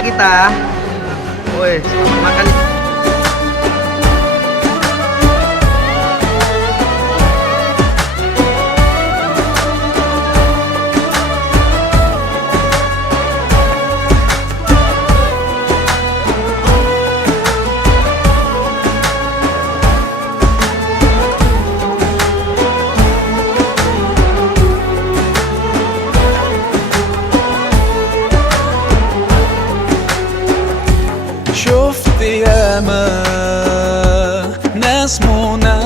kita. Woi, makan. شفت ياما ناس منى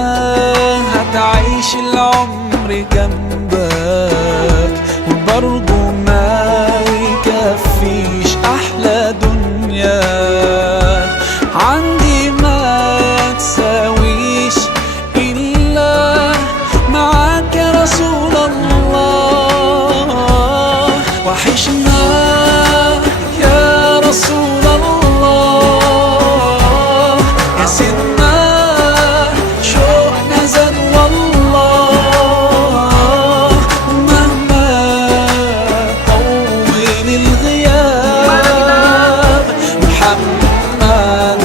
هتعيش العمر جنبك وبرضه ما يكفيش أحلى دنيا عندي ما تساويش إلا معاك يا رسول الله. وحشنا يا رسول الله، يا سيدنا شوقنا زاد والله. مهما طول الغياب محمد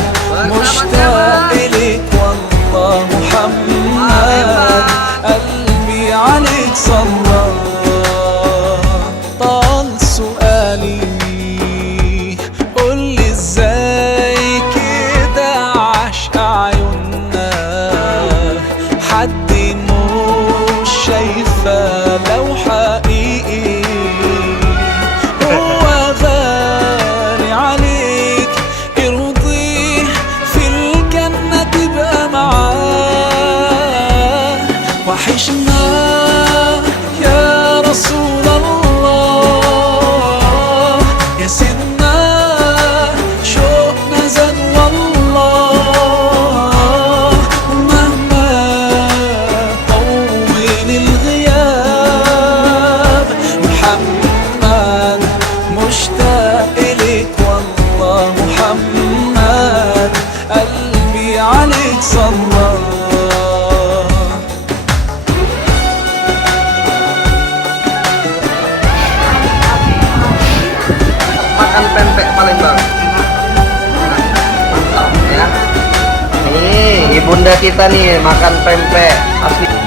مشتاق إليك والله. محمد قلبي عليك صلى. طال سؤالي قولي ازاي كده عشق عيوننا حد مش شايفة لو حقيقي هو غالي عليك ارضيه في الجنة تبقى معاه. وحشنا يا رسول الله، يا سيدنا شوقنا زاد والله. مهما طول الغياب محمد مشتاق إليك والله. محمد قلبي عليك صلى. Makan pempek Palembang. Mantap ya. Ini ibunda kita nih makan pempek asli.